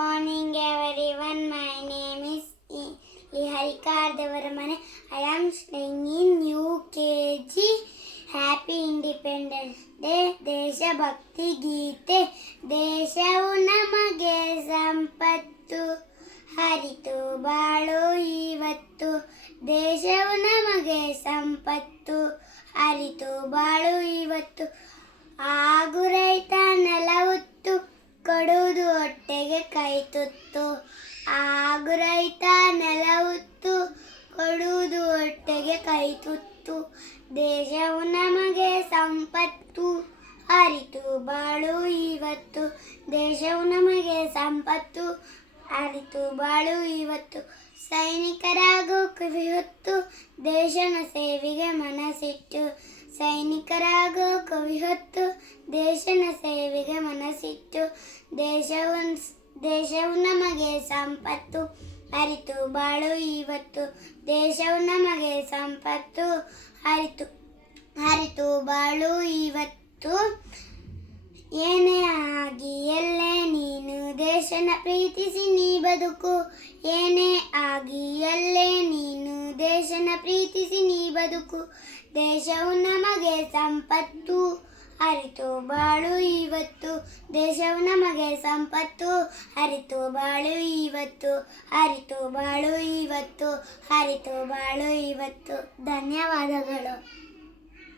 morning everyone. My name is Liharika Devaramane. I am staying in UKG. Happy Independence Day. ದೇಶಭಕ್ತಿ ಗೀತೆ. ದೇಶವು ನಮಗೆ ಸಂಪತ್ತು, ಹರಿತು ಬಾಳು ಇವತ್ತು. ದೇಶವು ನಮಗೆ ಸಂಪತ್ತು, ಹರಿತು ಬಾಳು ಇವತ್ತು. ಆಗು ರೈತ ನೆಲ ಉತ್ತು, ಕೊಡುವುದು ಹೊಟ್ಟೆಗೆ ಕೈ ತುತ್ತು. ಆಗು ರೈತ ನೆಲ ಉತ್ತು, ಕೊಡುವುದು ಹೊಟ್ಟೆಗೆ ಕೈ ತುತ್ತು. ದೇಶವು ನಮಗೆ ಸಂಪತ್ತು, ಹರಿತು ಬಾಳು ಇವತ್ತು. ದೇಶವು ನಮಗೆ ಸಂಪತ್ತು, ಹರಿತು ಬಾಳು ಇವತ್ತು. ಸೈನಿಕರಾಗೋ ಕಿವಿ ಹೊತ್ತು, ದೇಶನ ಸೇವೆಗೆ ಮನಸ್ಸಿಟ್ಟು. ಸೈನಿಕರಾಗೋ ಕವಿ ಹೊತ್ತು, ದೇಶನ ಸೇವೆಗೆ ಮನಸ್ಸಿಟ್ಟು. ದೇಶವು ನಮಗೆ ಸಂಪತ್ತು, ಹರಿತು ಬಾಳು ಇವತ್ತು. ದೇಶವು ನಮಗೆ ಸಂಪತ್ತು, ಹರಿತು ಬಾಳು ಇವತ್ತು. ಏನೇ ಆಗಿ ಎಲ್ಲೇ ನೀನು ದೇಶನ ಪ್ರೀತಿಸಿ ನೀ ಬದುಕು. ಏನೇ ಆಗಿ ಎಲ್ಲೇ ನೀನು ದೇಶನ ಪ್ರೀತಿಸಿ ನೀ ಬದುಕು. ದೇಶವು ನಮಗೆ ಸಂಪತ್ತು, ಹರಿತು ಬಾಳು ಇವತ್ತು. ದೇಶವು ನಮಗೆ ಸಂಪತ್ತು, ಹರಿತು ಬಾಳು ಇವತ್ತು. ಹರಿತು ಬಾಳು ಇವತ್ತು, ಹರಿತು ಬಾಳು ಇವತ್ತು. ಧನ್ಯವಾದಗಳು.